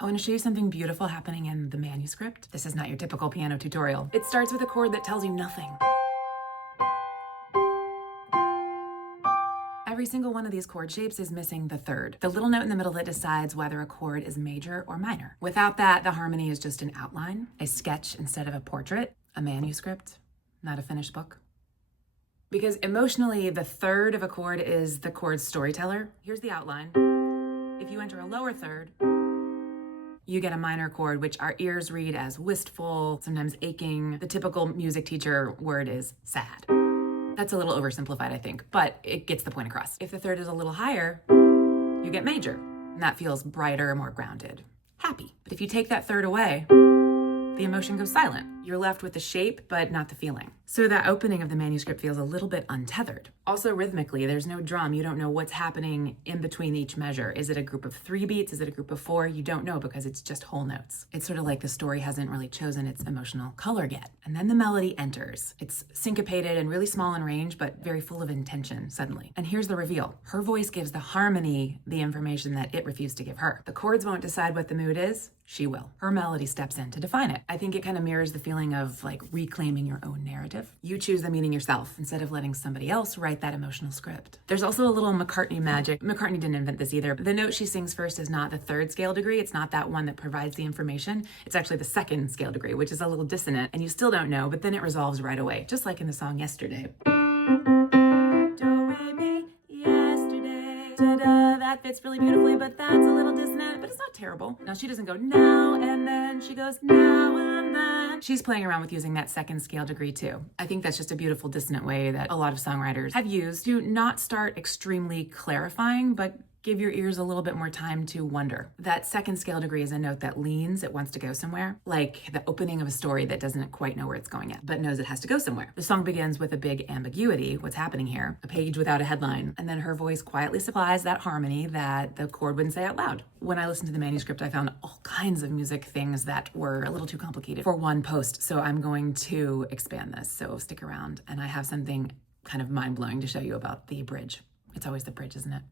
I want to show you something beautiful happening in the manuscript. This is not your typical piano tutorial. It starts with a chord that tells you nothing. Every single one of these chord shapes is missing the third, the little note in the middle that decides whether a chord is major or minor. Without that, the harmony is just an outline, a sketch instead of a portrait, a manuscript, not a finished book. Because emotionally, the third of a chord is the chord's storyteller. Here's the outline. If you enter a lower third, you get a minor chord, which our ears read as wistful, sometimes aching. The typical music teacher word is sad. That's a little oversimplified, I think, but it gets the point across. If the third is a little higher, you get major, and that feels brighter, more grounded, happy. But if you take that third away, the emotion goes silent. You're left with the shape, but not the feeling. So that opening of the manuscript feels a little bit untethered. Also rhythmically, there's no drum. You don't know what's happening in between each measure. Is it a group of 3 beats? Is it a group of 4? You don't know because it's just whole notes. It's sort of like the story hasn't really chosen its emotional color yet. And then the melody enters. It's syncopated and really small in range, but very full of intention suddenly. And here's the reveal. Her voice gives the harmony the information that it refused to give her. The chords won't decide what the mood is. She will. Her melody steps in to define it. I think it kind of mirrors the feeling of like reclaiming your own narrative. You choose the meaning yourself instead of letting somebody else write that emotional script. There's also a little McCartney magic. McCartney didn't invent this either. The note she sings first is not the 3rd scale degree. It's not that one that provides the information. It's actually the 2nd scale degree, which is a little dissonant and you still don't know, but then it resolves right away, just like in the song Yesterday. That fits really beautifully, but that's a little dissonant, but it's not terrible. Now she doesn't go now and then, she goes now and then. She's playing around with using that 2nd scale degree too. I think that's just a beautiful dissonant way that a lot of songwriters have used to not start extremely clarifying, but give your ears a little bit more time to wonder. That 2nd scale degree is a note that leans, it wants to go somewhere, like the opening of a story that doesn't quite know where it's going yet, but knows it has to go somewhere. The song begins with a big ambiguity, what's happening here, a page without a headline, and then her voice quietly supplies that harmony that the chord wouldn't say out loud. When I listened to the manuscript, I found all kinds of music things that were a little too complicated for one post, so I'm going to expand this, so stick around, and I have something kind of mind-blowing to show you about the bridge. It's always the bridge, isn't it?